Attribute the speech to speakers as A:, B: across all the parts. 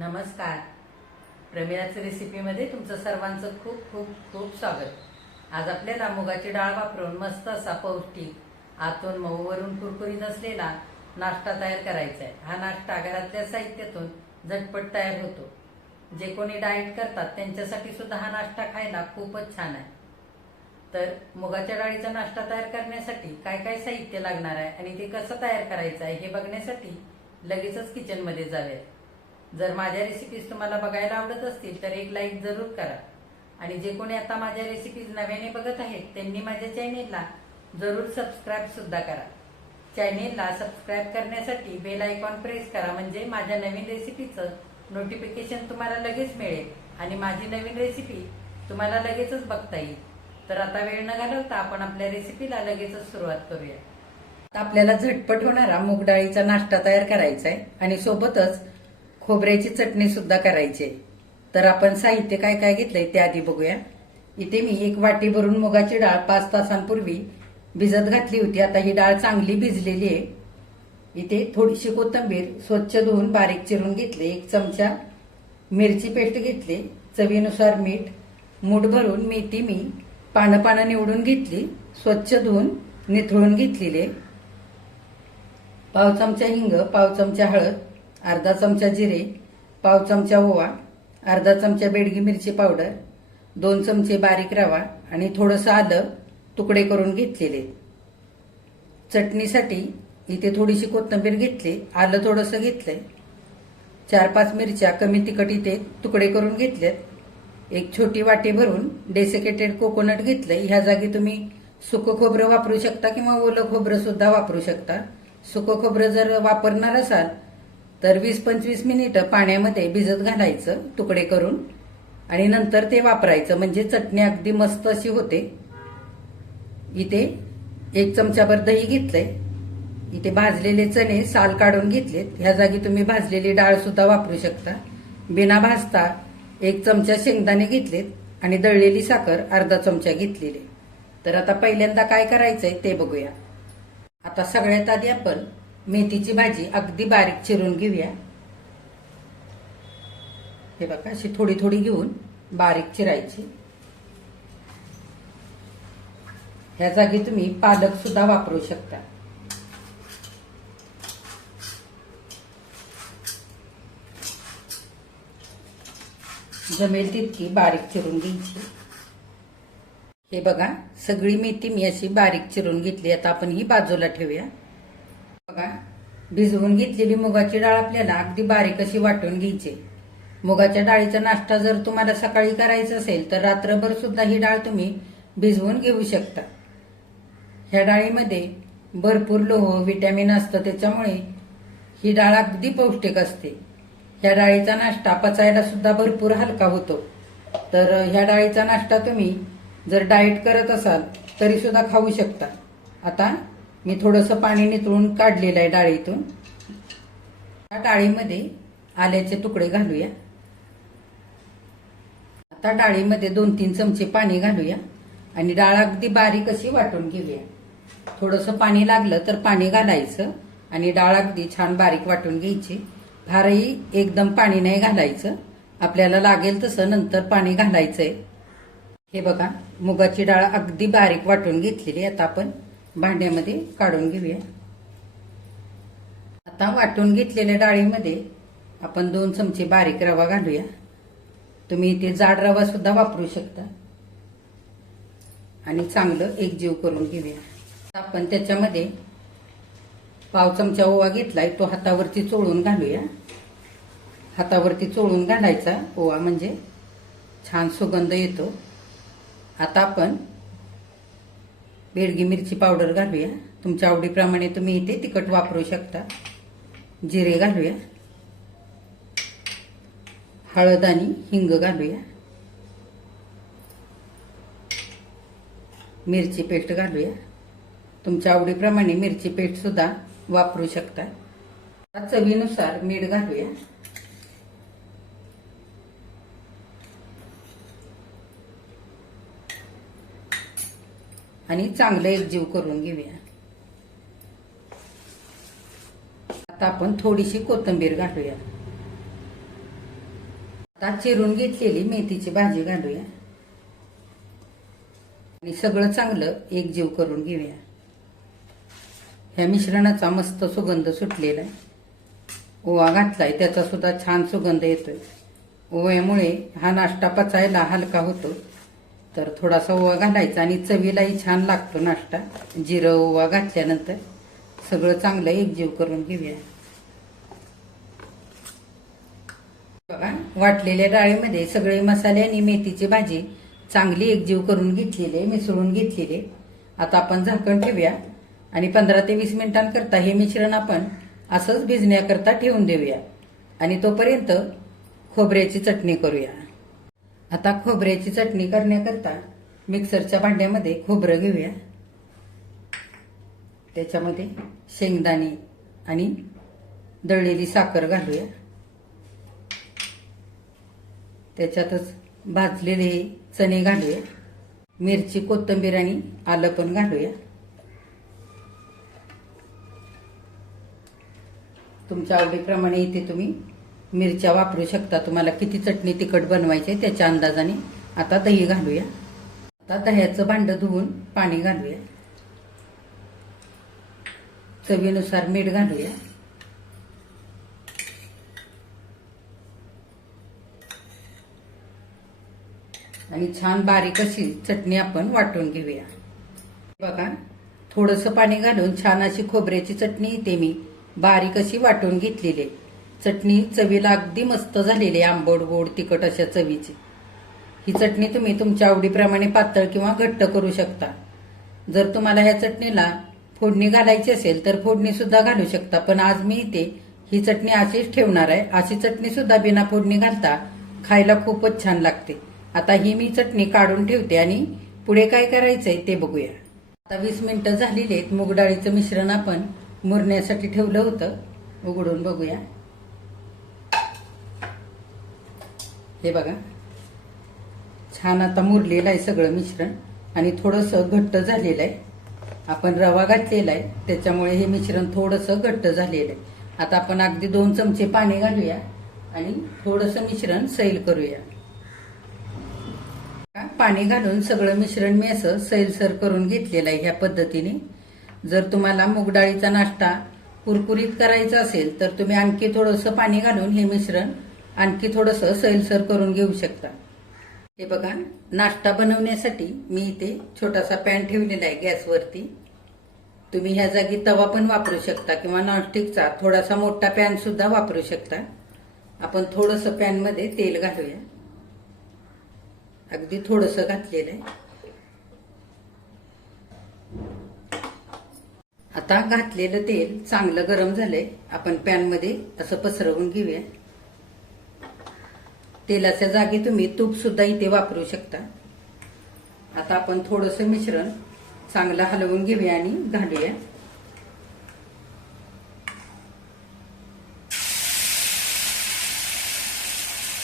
A: नमस्कार. प्रमिळाचं रेसिपीमध्ये तुमचं सर्वांचं खूप खूप खूप स्वागत. आज आपल्याला मुगाची डाळ वापरून मस्त असा पौष्टिक आतून मऊवरून कुरकुरी कुरकुरीत असलेला नाश्ता तयार करायचा आहे. हा नाश्ता घरातल्या साहित्यातून झटपट तयार होतो. जे कोणी डाएट करतात त्यांच्यासाठी सुद्धा हा नाश्ता खायला खूपच छान आहे. तर मुगाच्या डाळीचा नाश्ता तयार करण्यासाठी काय काय साहित्य लागणार आहे आणि ते कसं तयार करायचं आहे हे बघण्यासाठी लगेचच किचनमध्ये जावे जर माझ्या रेसिपीज तुम्हाला बघायला आवडत असतील तर एक लाईक जरूर करा. आणि जे कोणी आता माझ्या रेसिपीज नव्याने बघत आहेत त्यांनी माझ्या चॅनेलला जरूर सबस्क्राईब सुद्धा करा. चॅनेलला सबस्क्राईब करण्यासाठी बेल आयकॉन प्रेस करा म्हणजे माझ्या नवीन रेसिपीचं नोटिफिकेशन तुम्हाला लगेच मिळेल आणि माझी नवीन रेसिपी तुम्हाला लगेचच बघता येईल. तर आता वेळ न घालवता आपण आपल्या रेसिपीला लगेचच सुरुवात करूया. आता आपल्याला झटपट होणारा मूग डाळीचा नाश्ता तयार करायचा आहे आणि सोबतच खोबऱ्याची चटणी सुद्धा करायची. आहे तर आपण साहित्य काय काय घेतलंय ते आधी बघूया. इथे मी एक वाटी भरून मुगाची डाळ पाच तासांपूर्वी भिजत घातली होती. आता ही डाळ चांगली भिजलेली आहे. इथे थोडीशी कोथिंबीर स्वच्छ धुवून बारीक चिरून घेतली. एक चमचा मिरची पेस्ट घेतली. चवीनुसार मीठ मूठ भरून मेथी मी पानं पानं निवडून घेतली. स्वच्छ धुवून निथळून घेतलेले पाव चमचा हिंग पाव चमचा हळद अर्धा चमचा जिरे पाव चमचा ओवा अर्धा चमचा बेडगी मिरची पावडर दोन चमचे बारीक रवा आणि थोडंसं आलं तुकडे करून घेतलेले. चटणीसाठी इथे थोडीशी कोथिंबीर घेतली आलं थोडंसं घेतलंय. चार पाच मिरच्या कमी तिखट इथे तुकडे करून घेतलेत. एक छोटी वाटी भरून डेसिकेटेड कोकोनट घेतलंय. ह्या जागी तुम्ही सुकं खोबरं वापरू शकता किंवा ओलं खोबरं सुद्धा वापरू शकता. सुकं खोबरं जर वापरणार असाल तर वीस पंचवीस मिनिटं पाण्यामध्ये भिजत घालायचं तुकडे करून आणि नंतर ते वापरायचं. म्हणजे चटणी अगदी मस्त अशी होते. इथे एक चमचाभर दही घेतलंय. इथे भाजलेले चणे साल काढून घेतलेत. ह्या जागी तुम्ही भाजलेली डाळ सुद्धा वापरू शकता. बिना भाजता एक चमचा शेंगदाणे घेतलेत आणि दळलेली साखर अर्धा चमचा घेतलेली. तर आता पहिल्यांदा काय करायचंय ते बघूया. आता सगळ्यात आधी आपण मेथीची भाजी अगदी बारीक चिरून घेऊया. हे बघा अशी थोडी थोडी घेऊन बारीक चिरायची. ह्या जागी तुम्ही पालक सुद्धा वापरू शकता. जमेल तितकी बारीक चिरून घ्यायची. हे बघा सगळी मेथी मी अशी बारीक चिरून घेतली. आता आपण ही बाजूला ठेवूया. बघा. भिजवून घेतलेली मुगाची डाळ आपल्याला अगदी बारीक अशी वाटून घ्यायची. मुगाच्या डाळीचा नाश्ता जर तुम्हाला सकाळी करायचा असेल तर रात्रभर सुद्धा ही डाळ तुम्ही भिजवून घेऊ शकता. ह्या डाळीमध्ये भरपूर लोह विटॅमिन असतं त्याच्यामुळे ही डाळ अगदी पौष्टिक असते. ह्या डाळीचा नाश्ता पचायला सुद्धा भरपूर हलका होतो. तर ह्या डाळीचा नाश्ता तुम्ही जर डाएट करत असाल तरी सुद्धा खाऊ शकता. आता मी थोडंसं पाणी नितळून काढलेलं आहे डाळीतून. त्या डाळीमध्ये आल्याचे तुकडे घालूया. आता डाळीमध्ये दोन तीन चमचे पाणी घालूया आणि डाळ अगदी बारीक अशी वाटून घेऊया. थोडंसं पाणी लागलं तर पाणी घालायचं आणि डाळ अगदी छान बारीक वाटून घ्यायची. फारही एकदम पाणी नाही घालायचं. आपल्याला लागेल तसं नंतर पाणी घालायचंय. हे बघा मुगाची डाळ अगदी बारीक वाटून घेतलेली आता आपण भांड्यामध्ये काढून घेऊया. आता वाटून घेतलेल्या डाळीमध्ये आपण दोन चमचे बारीक रवा घालूया. तुम्ही इथे जाड रवा सुद्धा वापरू शकता. आणि चांगलं एकजीव करून घेऊया. आपण त्याच्यामध्ये पाव चमचा ओवा घेतलाय तो हातावरती चोळून घालूया. हातावरती चोळून घालायचा ओवा म्हणजे छान सुगंध येतो. आता आपण बेडगी मिरची पावडर घालूया. तुमच्या आवडीप्रमाणे तुम्ही इथे तिखट वापरू शकता. जिरे घालूया. हळद आणि हिंग घालूया. मिरची पेस्ट घालूया. तुमच्या आवडीप्रमाणे मिरची पेस्ट सुद्धा वापरू शकता. चवीनुसार मीठ घालूया. आणि चांगलं एकजीव करून घेऊया. आता आपण थोडीशी कोथिंबीर घालूया. आता चिरून घेतलेली मेथीची भाजी घालूया. आणि सगळं चांगलं एकजीव करून घेऊया. ह्या मिश्रणाचा मस्त सुगंध सुटलेला आहे. ओवा घातलाय त्याचा सुद्धा छान सुगंध येतोय. ओव्यामुळे हा नाश्ता पचायला हलका होतो. तर थोडासा ओवा घालायचा आणि चवीलाही छान लागतो नाश्ता. जिरं ओवा घातल्यानंतर सगळं चांगलं एकजीव करून घेऊया. बघा वाटलेल्या डाळीमध्ये सगळे मसाले आणि मेथीची भाजी चांगली एकजीव करून घेतलेली आहे मिसळून घेतलेली. आहे. आता आपण झाकण ठेवूया आणि पंधरा ते वीस मिनिटांकरता हे मिश्रण आपण असंच भिजण्याकरता ठेवून देऊया. आणि तोपर्यंत खोबऱ्याची चटणी करूया. आता खोबऱ्याची चटणी करण्याकरता मिक्सरच्या भांड्यामध्ये खोबरं घेऊया. त्याच्यामध्ये शेंगदाणे आणि दळलेली साखर घालूया. त्याच्यातच भाजलेले चणे घालूया. मिरची कोथिंबीर आणि आलं पण घालूया. तुमच्या आवडीप्रमाणे इथे तुम्ही मिरच्या वापरू शकता. तुम्हाला किती चटणी तिखट बनवायची आहे त्याच्या अंदाजाने आता दही घालूया. आता दह्याचं भांड धुवून पाणी घालूया. चवीनुसार मीठ घालूया. आणि छान बारीक अशी चटणी आपण वाटून घेऊया. बघा थोडंसं पाणी घालून छान अशी खोबऱ्याची चटणी इथे मी. बारीक अशी वाटून घेतलेली आहे. चटणी चवीला अगदी मस्त झालेली आहे आंबट गोड तिखट अशा चवीची. ही चटणी तुम्ही तुमच्या आवडीप्रमाणे पातळ किंवा घट्ट करू शकता. जर तुम्हाला ह्या चटणीला फोडणी घालायची असेल तर फोडणी सुद्धा घालू शकता. पण आज मी इथे ही चटणी अशीच ठेवणार आहे. अशी चटणी सुद्धा बिना फोडणी घालता खायला खूपच छान लागते. आता ही मी चटणी काढून ठेवते आणि पुढे काय करायचंय ते बघूया. आता वीस मिनिटं झालेली आहेत. मूग डाळीचं मिश्रण आपण मुरण्यासाठी ठेवलं होतं. उघडून बघूया. हे बघा. छान आता मुरलेलं आहे सगळं मिश्रण. आणि थोडंसं घट्ट झालेलं आहे. आपण रवा घातलेला आहे. त्याच्यामुळे हे मिश्रण थोडंसं घट्ट झालेलं आहे. आता आपण अगदी दोन चमचे पाणी घालूया. आणि थोडंसं मिश्रण सैल करूया. पाणी घालून सगळं मिश्रण मी असं सैलसर करून घेतलेलं आहे ह्या पद्धतीने. जर तुम्हाला मूग डाळीचा नाश्ता कुरकुरीत करायचा असेल तर तुम्ही आणखी थोडंसं पाणी घालून हे मिश्रण आणखी थोडंसं सैलसर करून घेऊ शकता. हे बघा नाश्ता बनवण्यासाठी मी इथे छोटासा पॅन ठेवलेला आहे गॅसवरती. तुम्ही ह्या जागी तवा पण वापरू शकता किंवा नॉनस्टिकचा थोडासा मोठा पॅन सुद्धा वापरू शकता. आपण थोडंसं पॅनमध्ये तेल घालूया. अगदी थोडंसं घातलेलं आहे. आता घातलेलं तेल चांगलं गरम झालंय. आपण पॅनमध्ये असं पसरवून घेऊया. तेलाच्या जागी तुम्ही तूप सुद्धा इथे वापरू शकता. आता आपण थोडंसं मिश्रण चांगलं हलवून घेऊया आणि घालूया.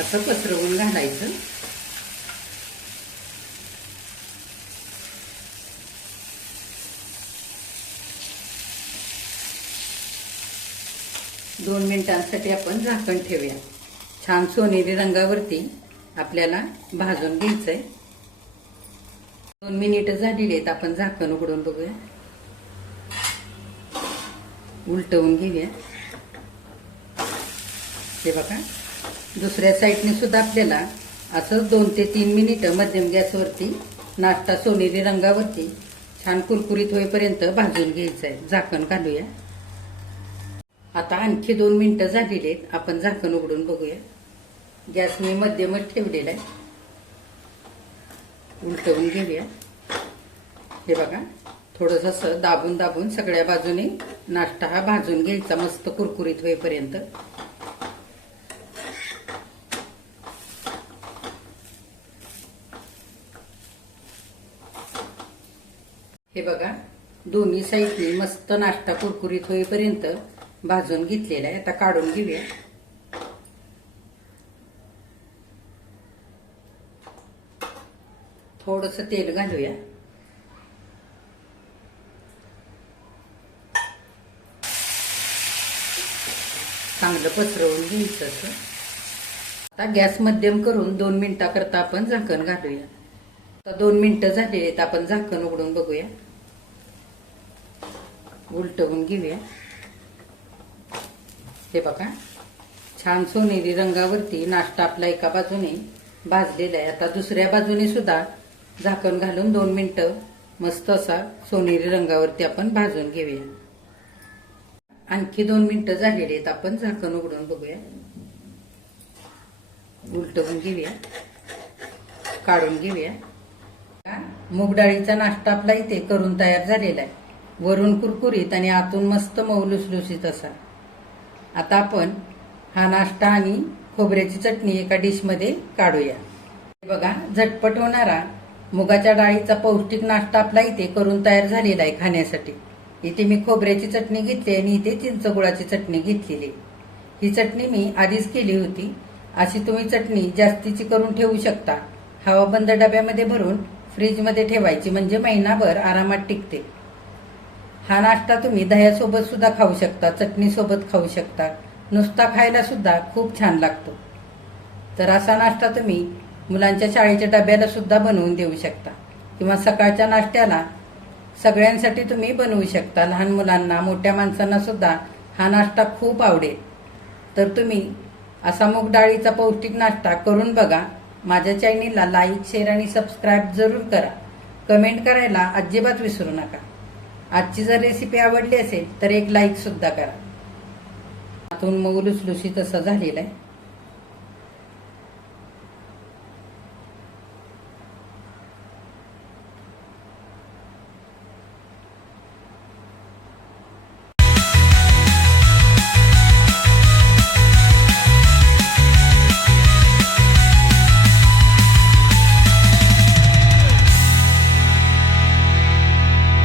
A: असं पसरवून घालायचं. दोन मिनिटांसाठी आपण झाकण ठेवूया. छान सोनेरी रंगावरती आपल्याला भाजून घ्यायचंय. दोन मिनिटं झालेली आहेत आपण झाकण उघडून बघूया. उलटवून घेऊया. हे बघा दुसऱ्या साईडने सुद्धा आपल्याला असं दोन ते तीन मिनिटं मध्यम गॅसवरती नाश्ता सोनेरी रंगावरती छान कुरकुरीत होईपर्यंत भाजून घ्यायचं आहे झाकण घालूया. आता आणखी दोन मिनिटं झालेली आहेत आपण झाकण उघडून बघूया. गॅस मी मध्यमच ठेवलेला आहे. उलटवून घेऊया. हे बघा थोडस असं दाबून दाबून सगळ्या बाजूने नाश्ता हा भाजून घ्यायचा मस्त कुरकुरीत होईपर्यंत. हे बघा दोन्ही साईडनी मस्त नाश्ता कुरकुरीत होईपर्यंत भाजून घेतलेला आहे. आता काढून घेऊया. थोडंसं तेल घालूया चांगलं पसरवून घ्यायचं असं. आता गॅस मध्यम करून दोन मिनिटाकरता आपण झाकण घालूया. आता दोन मिनिटं झालेली आहेत आपण झाकण उघडून बघूया. उलटवून घेऊया. हे बघा छान सोनेरी रंगावरती नाश्ता आपला एका बाजूने भाजलेला आहे. आता दुसऱ्या बाजूने सुद्धा झाकण घालून दोन मिनटं मस्त असा सोनेरी रंगावरती आपण भाजून घेऊया. आणखी दोन मिनिटं झालेली आहेत आपण झाकण उघडून बघूया. उलटवून घेऊया. काढून घेऊया. मूग डाळीचा नाश्ता आपला इथे करून तयार झालेला आहे. वरून कुरकुरीत आणि आतून मस्त मऊ लुसलुसीत असा. आता आपण हा नाश्ता आणि खोबऱ्याची चटणी एका डिशमध्ये काढूया. बघा झटपट होणारा मुगाच्या डाळीचा पौष्टिक नाश्ता आपला इथे करून तयार झालेला आहे खाण्यासाठी. इथे मी खोबऱ्याची चटणी घेतली आणि इथे चिंचगुळाची चटणी घेतलेली. आहे. ही चटणी मी आधीच केली होती. अशी तुम्ही चटणी जास्तीची करून ठेवू शकता. हवाबंद डब्यामध्ये भरून फ्रीजमध्ये ठेवायची म्हणजे महिनाभर आरामात टिकते. हा नाश्ता तुम्ही दह्यासोबत सुद्धा खाऊ शकता चटणीसोबत खाऊ शकता. नुसता खायला सुद्धा खूप छान लागतो. तर असा नाश्ता तुम्ही मुलांच्या शाळेच्या डब्याला सुद्धा बनवून देऊ शकता. किंवा सकाळच्या नाश्त्याला सगळ्यांसाठी तुम्ही बनवू शकता. लहान मुलांना मोठ्या माणसांना सुद्धा हा नाश्ता खूप आवडेल. तर तुम्ही असा मूग डाळीचा पौष्टिक नाश्ता करून बघा. माझ्या चॅनेलला लाईक शेअर आणि सबस्क्राईब जरूर करा. कमेंट करायला अजिबात विसरू नका. आजची जर रेसिपी आवडली असेल तर एक लाईक सुद्धा करा. आतून मऊ लुसलुशी तसं झालेलं आहे.